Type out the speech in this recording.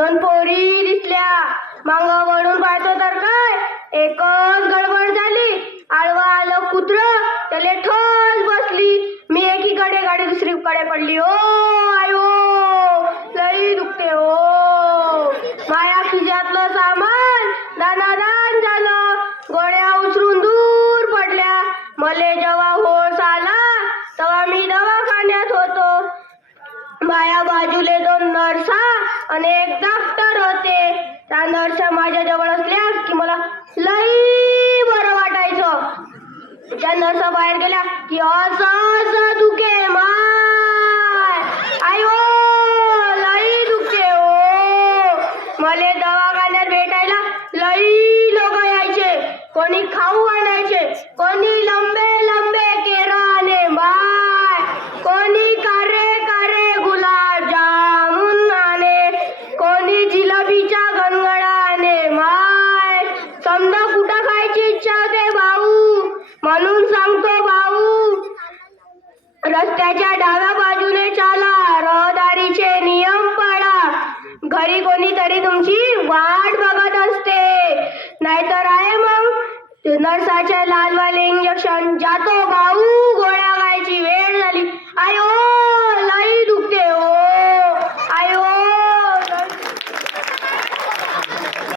दोन पोरी दिसल्या. मांग वळून पाहतो तर काय? एकच गडबड झाली. आळवा आलं कुत्र. त्याला ठोस बसली. मी एकीकडे गाडी दुसरीकडे पडली. ओ माझ्या बाजूले दोन नर्सा आणि एक डॉक्टर होते. त्या नर्सा माझ्या जवळ असल्या की मला लई बरं वाटायचं. त्या नर्सा बाहेर गेल्या की असं असं दुखे मा म्हणून सांगतो भाऊ रस्त्याच्या डाव्या बाजूने चाला रहदारीचे नियम पाळा. घरी कोणीतरी तुमची वाट बघत असते. नाहीतर आहे मग नर्साचे लालवाले इंजेक्शन जातो भाऊ.